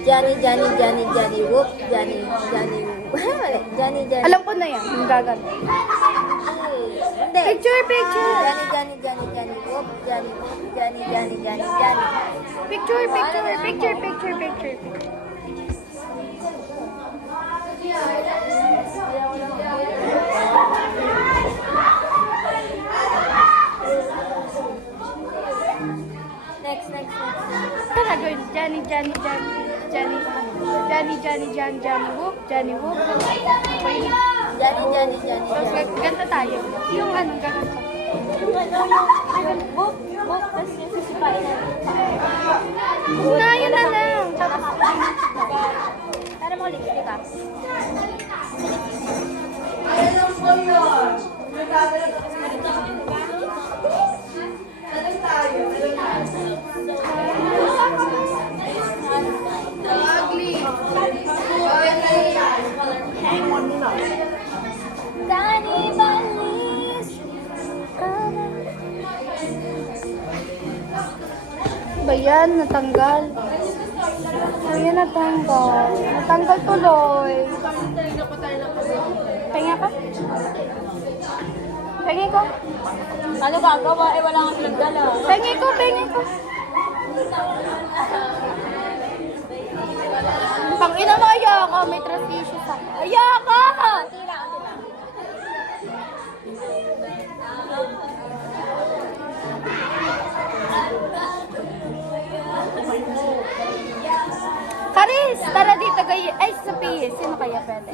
Johnny, Johnny, Johnny, Johnny, whoop, Johnny, Johnny, Johnny, Johnny. Alam ko na yan, yung gagan. Hindi. Picture, picture. Johnny, Johnny, Johnny, Johnny, whoop, Johnny, Johnny, Johnny, Johnny, Johnny. Picture, picture, picture, picture, picture. Next, next, next. Tara, girl. Johnny, Johnny, Johnny, Johnny, Johnny, Johnny, Johnny, Johnny, whoop, Johnny, whoop. Okay. Johnny, Johnny, Johnny, Tapos Johnny. ganda tayo. Yung ano, gaganda. Book, book, tapos yung sisipain natin. Na, yun na lang. Tapos, para mo ulit, di ba? Ugly. Danny Balis. Ba yan? Natanggal. Ayan, natanggal. Natanggal tuloy. Pahinga ka? Pahingi ko. Ano gagawa? Eh, wala kang pinagdala. Pahingi ko, pahingi ko. Pang ina mo, ayoko. May trust issues ako. Ayoko! Karis, tara dito kayo. Ay, sa PS. Sino kaya pwede?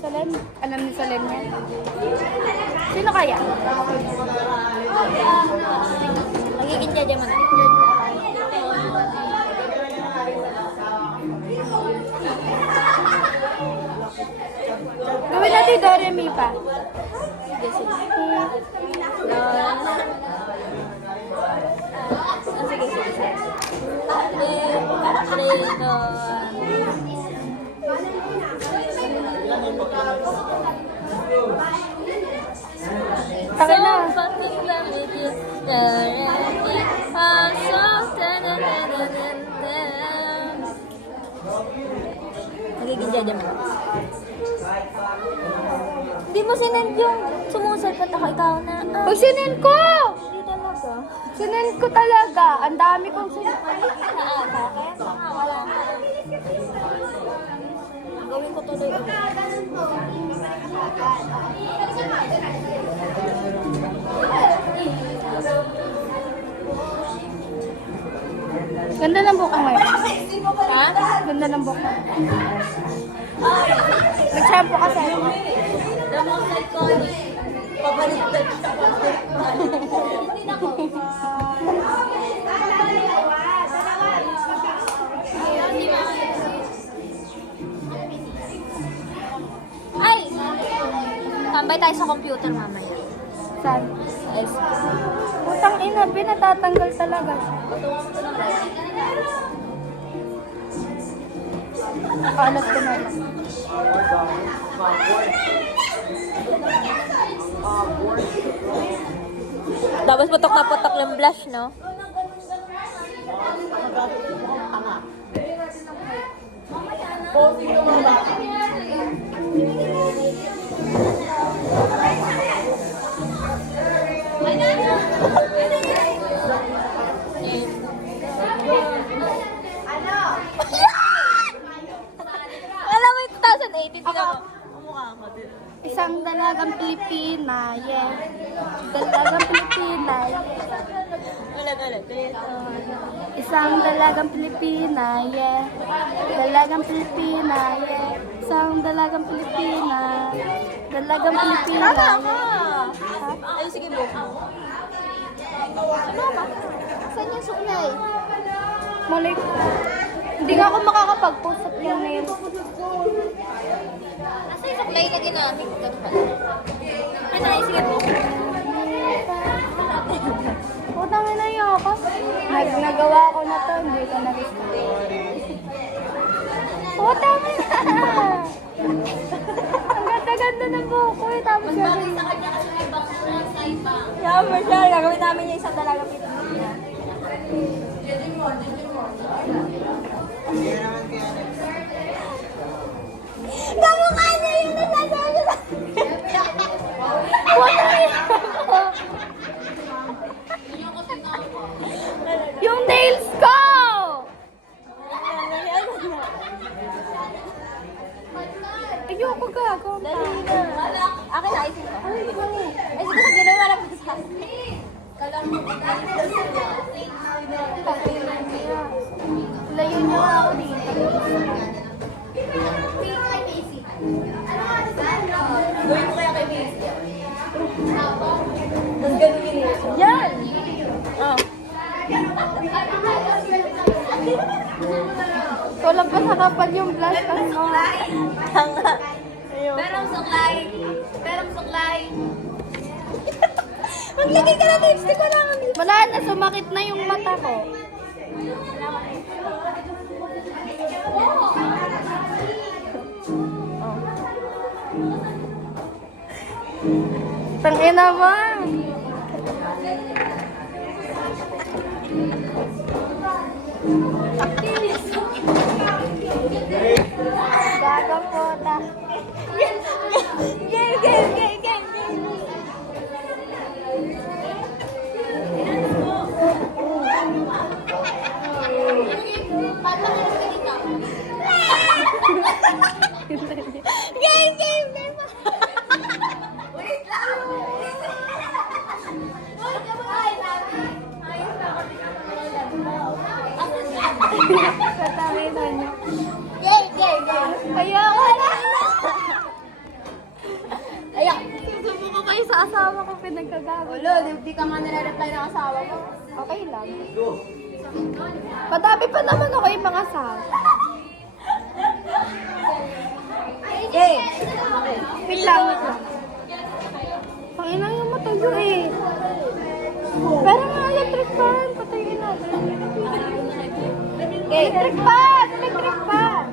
Solen? Alam ni Solen yan? Sino kaya? Magiging dyan dyan man. Gawin natin Doremi pa. Sige, sige. Sige, sige, sige. Taka na. Magiging dyan dyan man. Hindi mo sinend yung sumusulpat ako, ikaw na. Pag sinin ko! Hindi talaga. Sinin ko talaga. Ang dami kong sinin. Naata, kaya nga wala na. Gawin ko tuloy ulit. Ganda ng buka ngayon. Ha? Ganda ng buka. Nag-shampoo kasi. The most iconic. Pabaliktad siya. Hindi na ko. Ay! Tambay tayo sa computer mamaya. Saan? Sa SP. Putang ina, pinatatanggal talaga siya. Paalat ko na lang. Tapos putok na putok yung blush, no? Alam mo yung 2018 din ako. Isang dalagang Pilipina, yeah. Dalagang Pilipina, yeah. Ulit. Isang dalagang Pilipina, yeah. Dalagang Pilipina, yeah. Isang dalagang Pilipina. Dalagang Pilipina, Tama yeah. ka! Ay, sige, book mo. Ano ba? Saan yung suklay? Malay ko. Hindi nga ako makakapag-post sa thumbnail. Asa yung suklay na ginamit? Ganun pala. Ano, ay, sige, book. Putang ina yun ako. Nagawa ko na to, hindi ko na gusto. Putang ina! Ang ganda ganda ng buhok ko eh. Tapos Bagay sa kanya kasi may bang side bang. Yeah, Marshall, gagawin namin yung isang dalaga Pilipina. Kamukha niya yung nasasabi sa yung nails ko! Ayoko gago. Dali na. Akin na, isin ko. Ay, sige sabihin na wala pa sa akin. Kalang mo Layo niyo nga ako dito. Gawin mo kaya kay Macy. Tapos ganun yun. Yan! Oh. Ikaw lang pa harapan yung blush mo. Tanga. Perang suklay. Perang suklay. Maglagay ka na lipstick, wala kang lipstick. Wala na, sumakit na yung mata ko. Tangina mo. Gaga po ta. Game. Game. Wait lang. Katangin na niyo. Game. Ayoko na. Ayak. Susubo ko kayo sa asawa ko pinagkagago. Ulo, di ka nga nire-reply ng asawa mo. Okay lang. Madami pa naman ako yung mga sound. Game. Wait lang. Pangina yung matayo eh. Pero nga electric fan, patayin natin. Electric fan! Electric fan!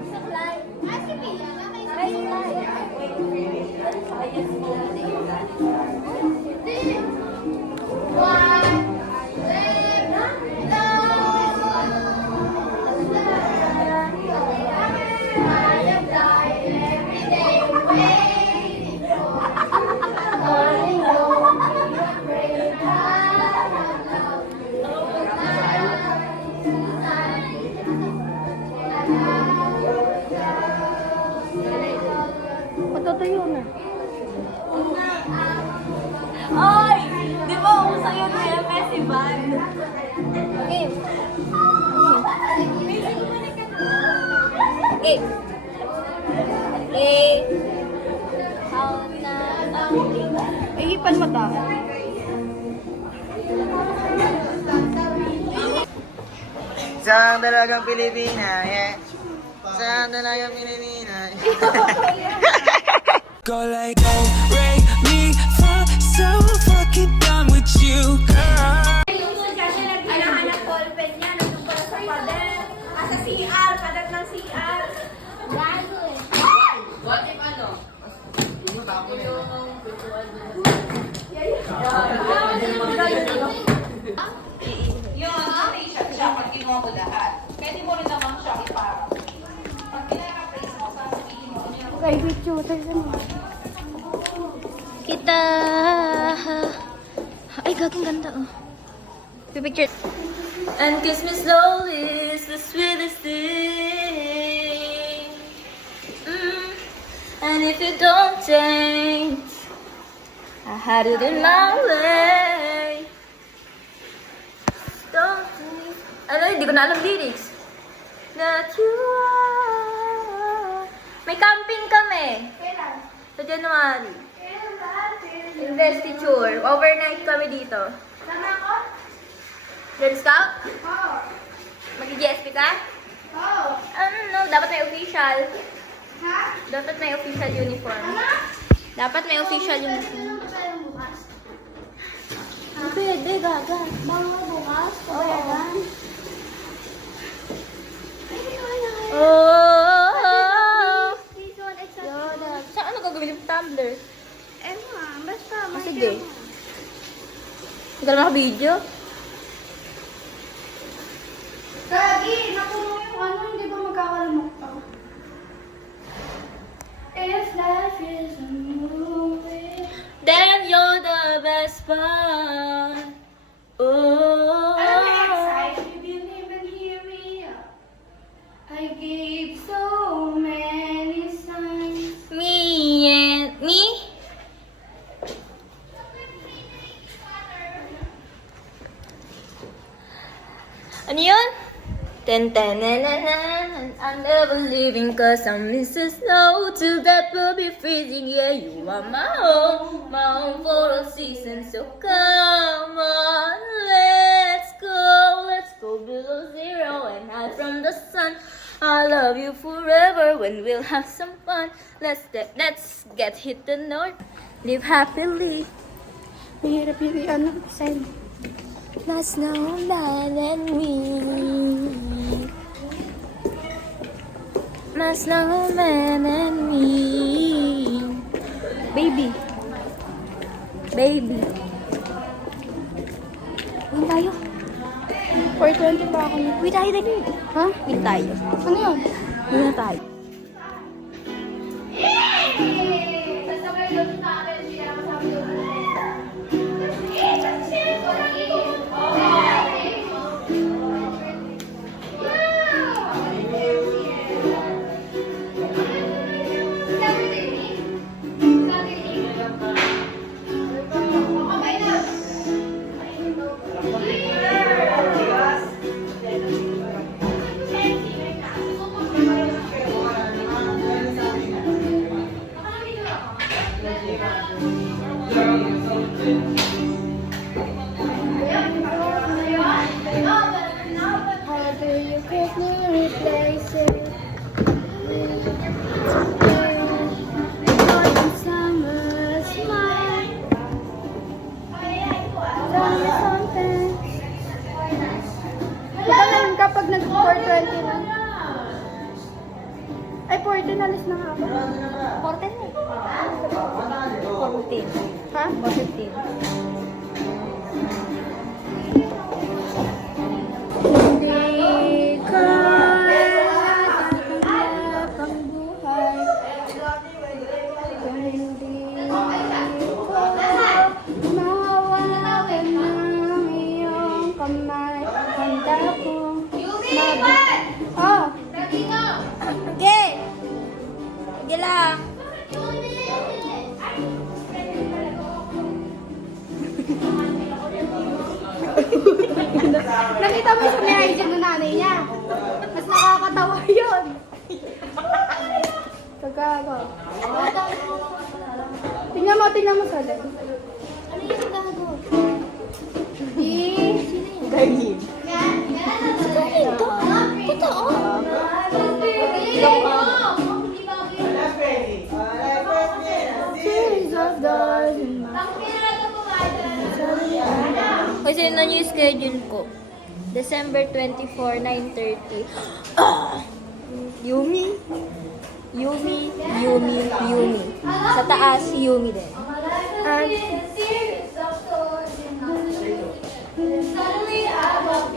Matatayo na. Ay! Di ba ako sa'yo na yung Messi band? Game. Game. How na... Ihipan mo ta. Isang dalagang Pilipina, yeah. Isang dalagang Pilipina. Go like go, Ray, me, fa, so fucking done with you, girl. Hinahanap ballpen niya, nandun pala sa pader. Sa CR, pader ng CR. Gago eh. What if ano? Yung may shot siya pag kinuha mo lahat. Pwede mo rin naman siya iparang. Pag pinaka-place mo, sasabihin mo, ano yung Private tutor naman. Kita. Ay, gaging ganda oh. Pipicture. And kiss me slowly is the sweetest thing. And if you don't change, I had it in my way. Don't think. Ano, hindi ko na alam lyrics. That you are. May camping kami. Sa January. Investiture. Overnight kami dito. Tama ko? Girl Scout? Oo. Mag-GSP ka? Oo. No, dapat may official. Ha? Dapat may official uniform. Dapat may official uniform. Pwede, gaga. Bago bukas? Oo. Oh! Saan ano gagawin yung tumbler? Hindi ka naman video. Gagi, napuno yung ano, hindi ba magkakalamok pa? If life is a movie. Then you're the best part. Oh. Alam mo, excited, you didn't even hear me. I gave so many signs. Me and me. Ano yun? Ten ten na na na. I'm never leaving cause I miss the snow. To that will be freezing. Yeah, you are my home for a season. So come on, let's go below zero and hide from the sun. I love you forever when we'll have some fun. Let's get hit the north, live happily. Mahirap yung ano, sign. Last snowman and me. My snowman and me. Baby. Baby. Uwi tayo. 420 pa ako. Uwi tayo dali. Ha? Uwi tayo. Ano yun? Uwi na tayo. How do you quickly replace it? Golden summer smile. Tell me something. Diba ngayon kapag nag-420 na? Ay, 14 alis na nga ako. 14 eh. 14. Ha? 15. Hindi ka natatanggap ang buhay kung hindi ko mahawakan ng iyong kamay. Handa kong Oh! Okay. Sige lang. Nakita mo sa may hygiene ng nanay niya. Mas nakakatawa yun. Pagkago. Tingnan mo sa lens. Ano yung gago? Di. Galing. Galing to. Totoo. Series of doors in my Kasi yun na yung schedule ko. December 24, 9:30. Ah! Yumi. Yumi. Sa taas, Yumi din.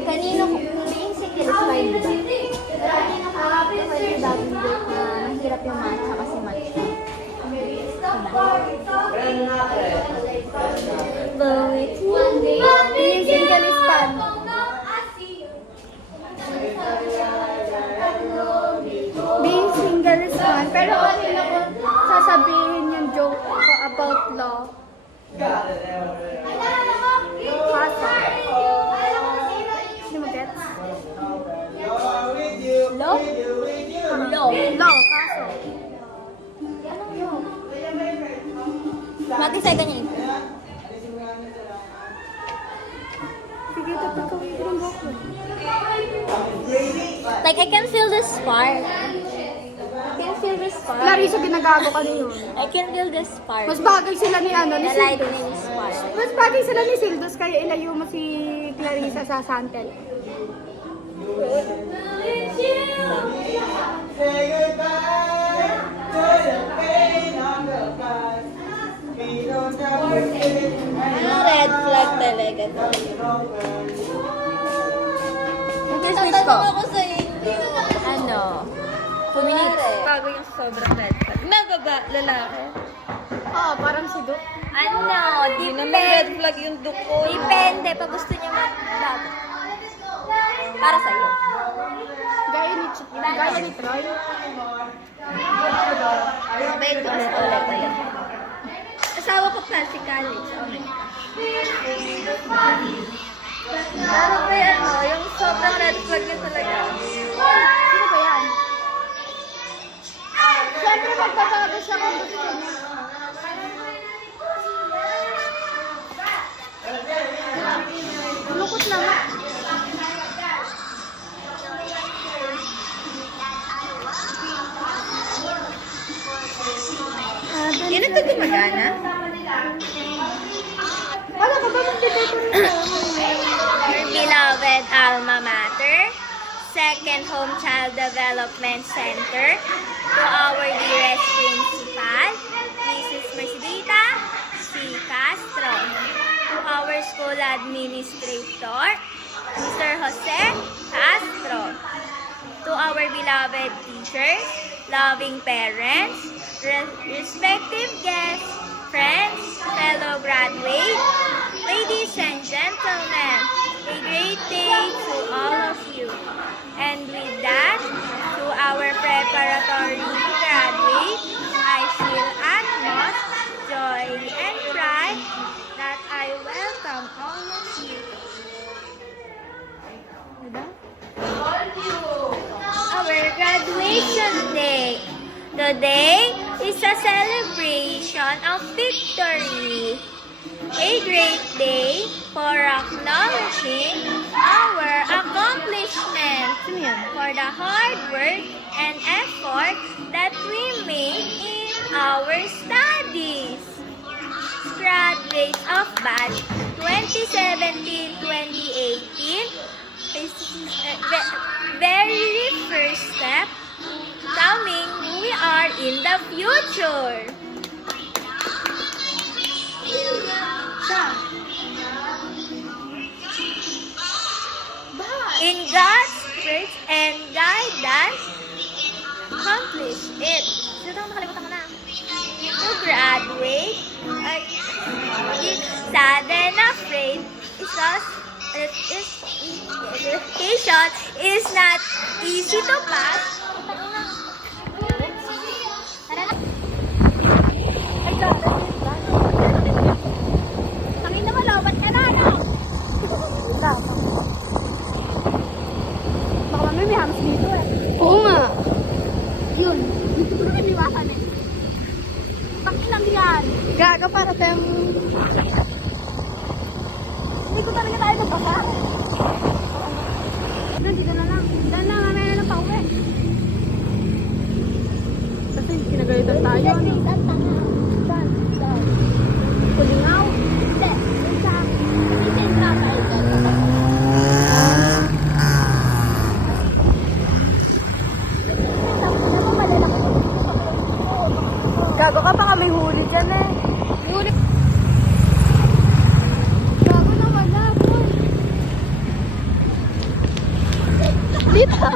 Kanino ko, being single is fine, diba? Kanino ko, pwede bagong date na mahirap yung matcha kasi matcha. Being single is fun. Being single is fun. Pero okay na kung sasabihin yung joke ko about love. Kaso. Hindi mo gets? Low? Low. Love, kaso. Mag-isa ganyan. Sige, tatagawin ko ng buhok ko. Like, I can feel the spark. I can feel the spark. Clarissa, ginagago ka na yun. I can feel the spark. Mas bagay sila ni ano, ni The light Sildos. in the spark. Mas bagay sila ni Sildos, kaya ilayo mo si Clarissa sa Santel. Red flag talaga to. Tatanong ako sa inyo. Ano? Bago yung sobrang red flag. Nababa, lalaki. Oo, parang si Duke. Ano? Hindi naman red flag yung Duke ko. Depende. Pag gusto niya magbago. Para sa'yo. Gaya ni Troy. Wait, ulit. Asawa ko pa si college. Okay. Pero may ano, yung sobrang red flag niya talaga. Sino ba yan? Siyempre magbabago siya kung gusto niya. Lukot lang. Yan ang gumagana? Wala ka ba mag-date ko rin Your beloved alma mater, Second Home Child Development Center, to our dearest principal, Mrs. Mercedita C. Castro, to our school administrator, Mr. Jose Castro, to our beloved teachers, loving parents, respective guests, friends, fellow graduates, ladies and gentlemen, a great day to all of you. And with that, to our preparatory graduates, I feel utmost joy and pride that I welcome all of you. Our graduation day. Today is a celebration of victory. A great day for acknowledging our accomplishments, for the hard work and effort that we make in our studies. Graduates of batch 2017-2018 is the very first step coming who we are in the future. In God's grace and guidance, accomplish it. Nakalimutan ko na. To graduate, sad and afraid, education is not easy to pass. Kami na malobat ka na, no? Baka mamaya may hamas dito eh. Oo nga. Yun. Dito ko na iniwasan eh. Pakilang yan. Gaga para tayong... Hindi ko talaga tayo nabasa. Dito na lang. Dito na, mamaya na lang pauwi. Kasi kinagalitan tayo. Saan tanga? Saan? Kulingaw. Hindi. Sa... Hindi sa entrada. Gago ka, baka may huli dyan eh. May huli. Gago naman na. Dito.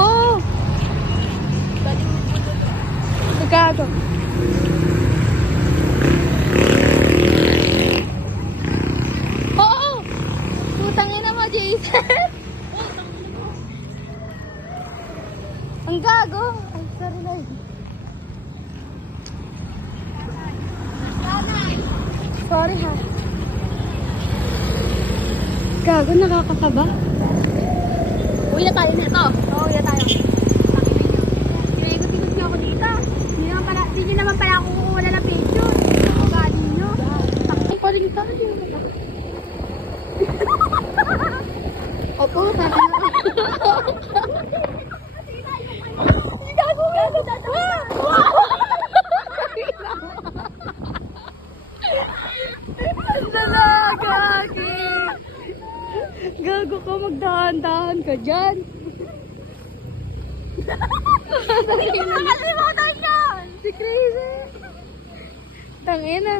Oo. Gago. Oo! Putangin na mo, Jason. Ang gago. Ay, sorry na. Sorry ha. Gago, nakakakaba. Uwi na tayo nito. Oo, yan tayo. Pinaikot-ikot niyo ako dito. Hindi naman pala ako kukuha na ng picture. Ang galing niyo. Takay pa rin ito. Opo, sabi mo. Gago, gago. Ang dala, gagi. ka dyan. Hindi ko makakalimutan yan. Si Crazy. Tangina.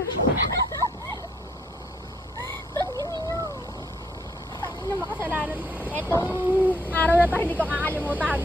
Tangina. Tangina makasalanan. Etong araw na to hindi ko kakalimutan.